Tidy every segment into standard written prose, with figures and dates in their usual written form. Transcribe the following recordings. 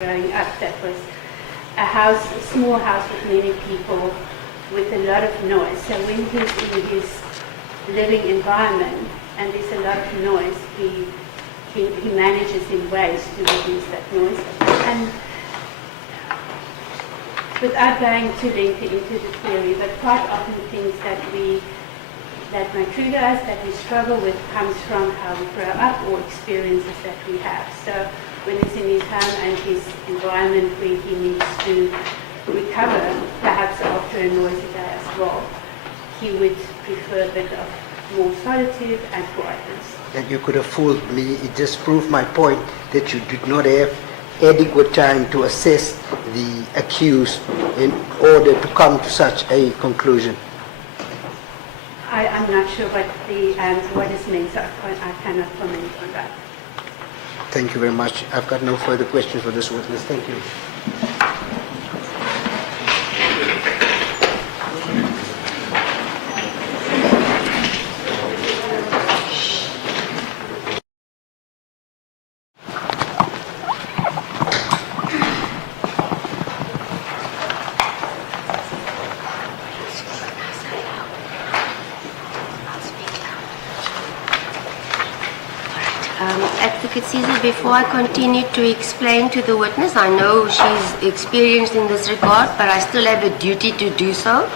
growing up, that was a house, a small house with many people, with a lot of noise. So when he's in his living environment and there's a lot of noise, he manages in ways to reduce that noise. And without going too lengthy into the theory, but quite often things that might trigger us, that we struggle with, comes from how we grow up or experiences that we have. So when he's in his home and his environment where he needs to recover, perhaps after a noisy day as well, he would prefer a bit of more solitude and quietness. That you could have fooled me. It just proved my point that you did not have adequate time to assess the accused in order to come to such a conclusion. I'm not sure what is meant, so I cannot comment on that. Thank you very much. I've got no further questions for this witness. Thank you. Advocate Caesar, before I continue to explain to the witness, I know she's experienced in this regard, but I still have a duty to do so.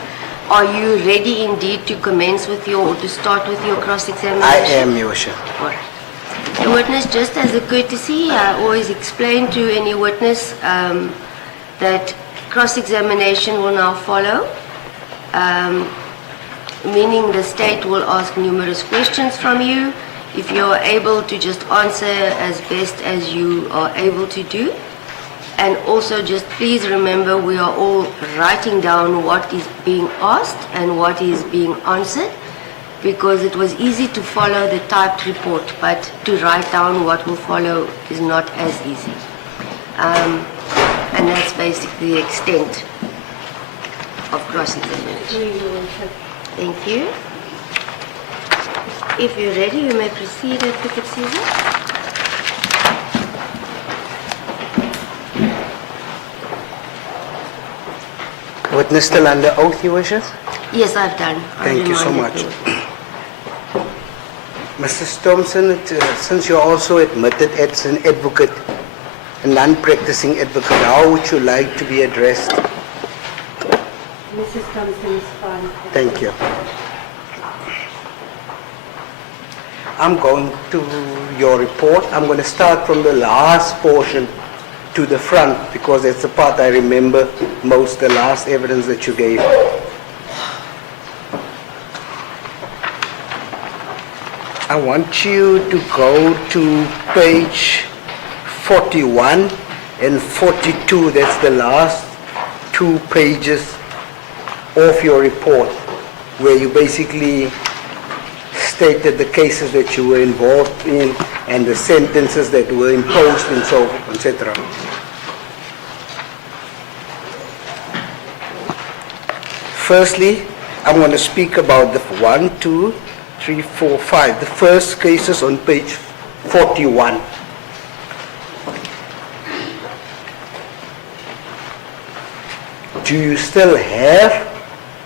Are you ready indeed to commence with to start with your cross-examination? I am, Your Worship. All right. The witness, just as a courtesy, I always explain to any witness that cross-examination will now follow, meaning the state will ask numerous questions from you. If you're able to just answer as best as you are able to do. And also just please remember we are all writing down what is being asked and what is being answered, because it was easy to follow the typed report, but to write down what will follow is not as easy. And that's basically the extent of cross-examination. Thank you. If you're ready, you may proceed, Advocate Caesar. Witness still under oath, Your Worship? Yes, I've done. Thank you so much. Mrs. Thompson, since you're also admitted as an advocate, a non-practicing advocate, how would you like to be addressed? Mrs. Thompson is fine. Thank you. I'm going to your report. I'm going to start from the last portion to the front because that's the part I remember most, the last evidence that you gave. I want you to go to page 41 and 42. That's the last 2 pages of your report where you basically stated the cases that you were involved in and the sentences that were imposed and so on, etc. Firstly, I'm going to speak about the 1, 2, 3, 4, 5. The first cases on page 41. Do you still have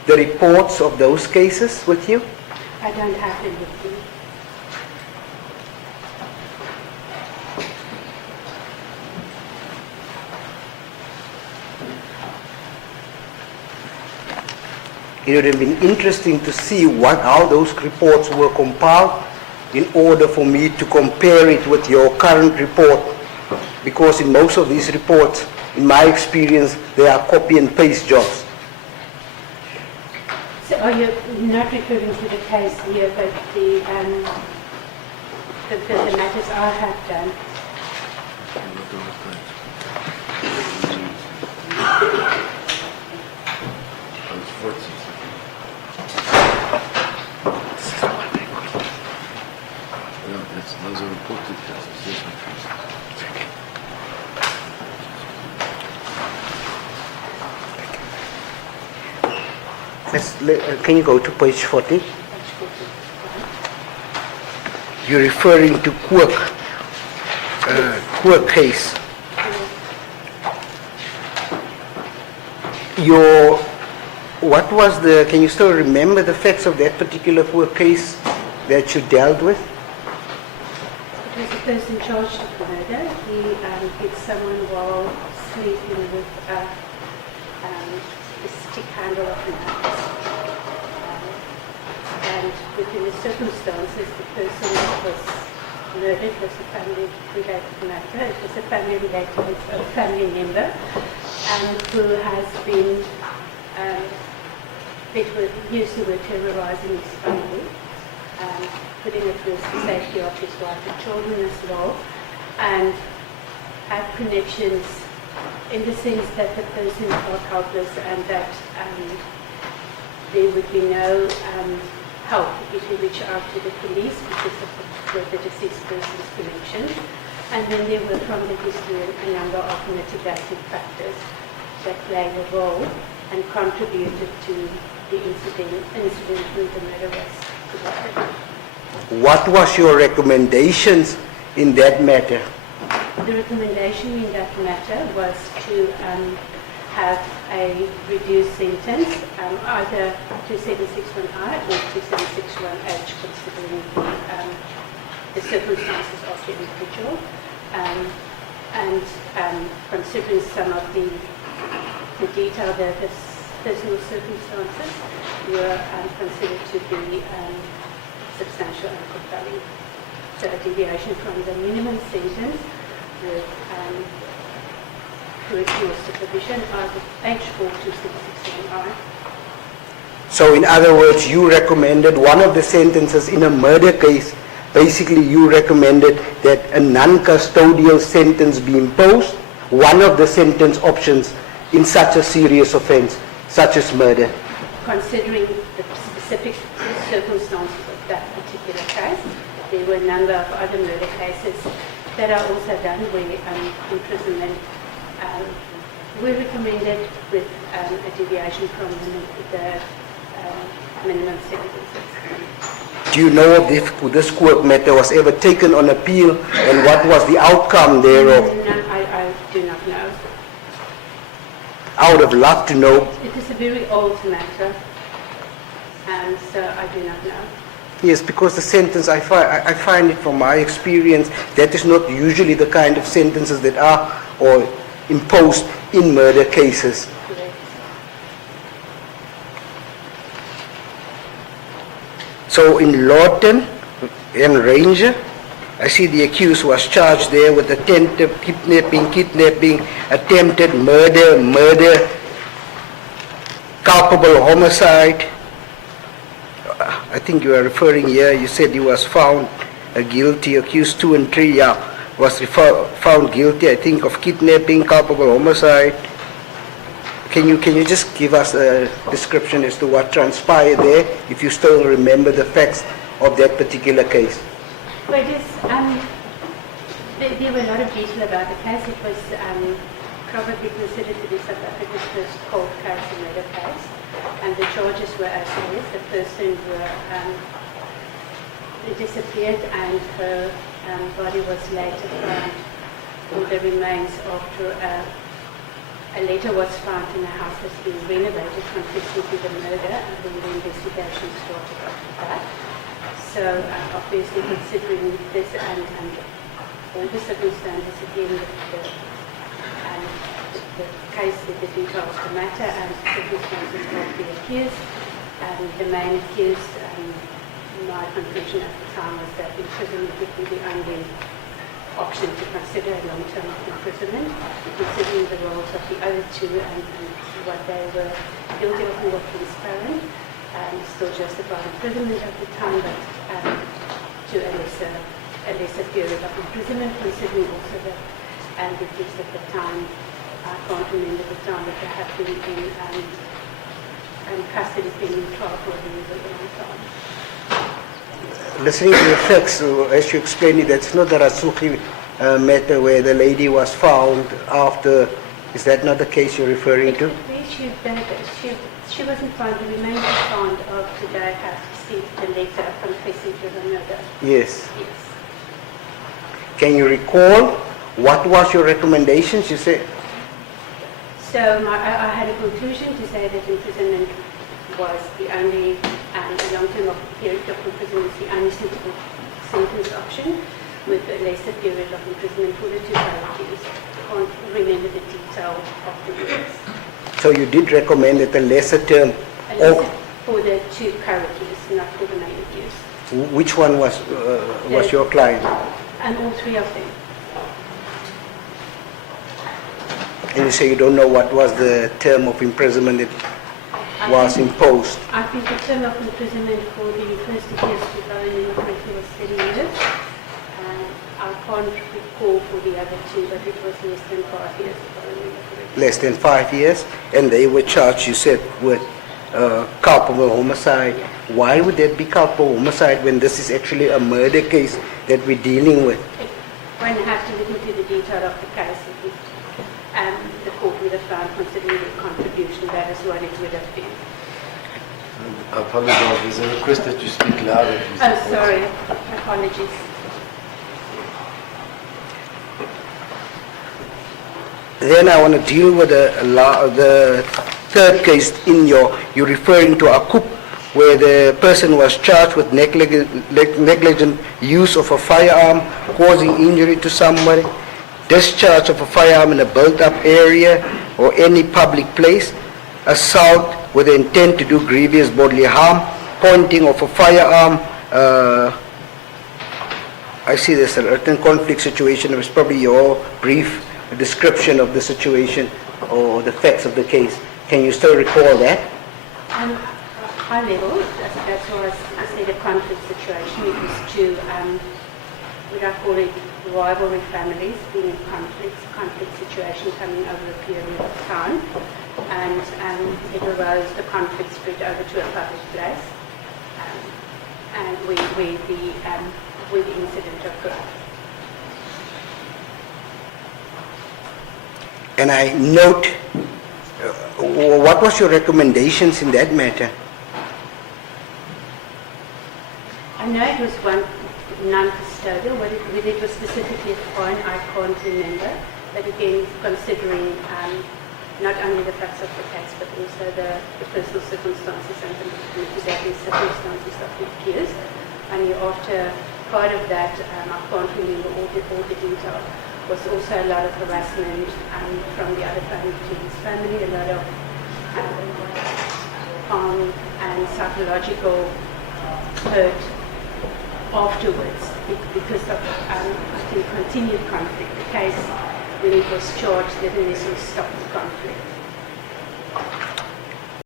the reports of those cases with you? I don't have it with me. It would have been interesting to see how those reports were compiled in order for me to compare it with your current report, because in most of these reports, in my experience, they are copy and paste jobs. So are you not referring to the case here, but the matters I have done? Those are reported cases. Can you go to page 40? You're referring to Quirk case. Can you still remember the facts of that particular case that you dealt with? It was a person charged with murder. He hit someone while sleeping with a stick handle of a knife. And within the circumstances, the person that was murdered was a family-related matter. It was a family member who has been used the word terrorizing his family, putting at risk the safety of his wife and children as well, and have connections in the sense that the person felt helpless and that there would be no help if you reach out to the police because of the deceased person's connections. And then there were from the history a number of mitigating factors that played a role and contributed to the incident when the murder was committed. What was your recommendations in that matter? The recommendation in that matter was to have a reduced sentence, either 2761I or 2761H, considering the circumstances of the individual, and considering some of the detail, the personal circumstances were considered to be substantial and compelling. So a deviation from the minimum sentence with correctional supervision either H or 2761I. So in other words, you recommended one of the sentences in a murder case, basically you recommended that a non-custodial sentence be imposed, one of the sentence options in such a serious offense, such as murder. Considering the specific circumstances of that particular case, there were a number of other murder cases that are also done where imprisonment were recommended with a deviation from the minimum sentences. Do you know if this court matter was ever taken on appeal and what was the outcome thereof? No, I do not know. I would have loved to know. It is a very old matter, so I do not know. Yes, because the sentence, I find it from my experience, that is not usually the kind of sentences that are or imposed in murder cases. Correct. So in Lawton and Ranger, I see the accused was charged there with attempted kidnapping, attempted murder, culpable homicide. I think you are referring here, you said he was found guilty, accused 2 and 3, was found guilty, I think, of kidnapping, culpable homicide. Can you just give us a description as to what transpired there, if you still remember the facts of that particular case? Well, there were a lot of detail about the case. It was probably considered to be South Africa's first cold case, a murder case. And the charges were as follows. The person disappeared and her body was later found, or the remains after a letter was found in a house that's been renovated confessing to the murder, and then the investigation started after that. So obviously considering this and all the circumstances, again, the case, the details of the matter and circumstances of the accused, the main accused, my conclusion at the time was that imprisonment would be the only option to consider a long term of imprisonment, considering the roles of the other two and what they were guilty of and what transparent. Still justified imprisonment at the time, but to a lesser period of imprisonment, considering also that the kids at the time, I can't remember the time that they have been in custody pending trial for a very long time. Listening to the facts, as you explained it, that's not the Ratsuki matter where the lady was found after. Is that not the case you're referring to? She wasn't found. The remains were found after they had received the letter confessing to the murder. Yes. Yes. Can you recall what was your recommendations? You said. So I had a conclusion to say that imprisonment was the only, a long-term period of imprisonment is the only suitable sentence option, with a lesser period of imprisonment for the two co-accused. I can't remember the detail of the words. So you did recommend that the lesser term, A lesser for the two co-accused, not for the main accused. which one was your client? And all three of them. And you say you don't know what was the term of imprisonment that was imposed. I think the term of imprisonment for the first accused, if I remember correctly, was 30 years. I can't recall for the other two, but it was less than 5 years, if I remember correctly. Less than 5 years, and they were charged, you said, with culpable homicide. Why would that be culpable homicide when this is actually a murder case that we're dealing with? When I have to look into the detail of the case, the court would have found, considering the contribution, that is what it would have been. I apologize, there's a request that you speak louder, please. Oh, sorry. Apologies. Then I want to deal with the third case in you're referring to a coup where the person was charged with negligent use of a firearm causing injury to somebody, discharge of a firearm in a built-up area or any public place, assault with the intent to do grievous bodily harm, pointing of a firearm. I see there's a written conflict situation. It was probably your brief description of the situation or the facts of the case. Can you still recall that? High level, that was, I said, a conflict situation. It was two, what I call it, rivalry families being in conflict situation coming over a period of time. And it arose, the conflict spread over to a public place, and where the incident occurred. And I note, what was your recommendations in that matter? I know it was one non-custodial, whether it was specifically a fine, I can't remember. But again, considering not only the facts of the case, but also the personal circumstances and the mitigating circumstances of the accused. And after part of that, I can't remember all the detail, was also a lot of harassment from the other family to his family, a lot of harm and psychological hurt afterwards because of, I think, continued conflict. The case, when it was charged, didn't necessarily stop the conflict.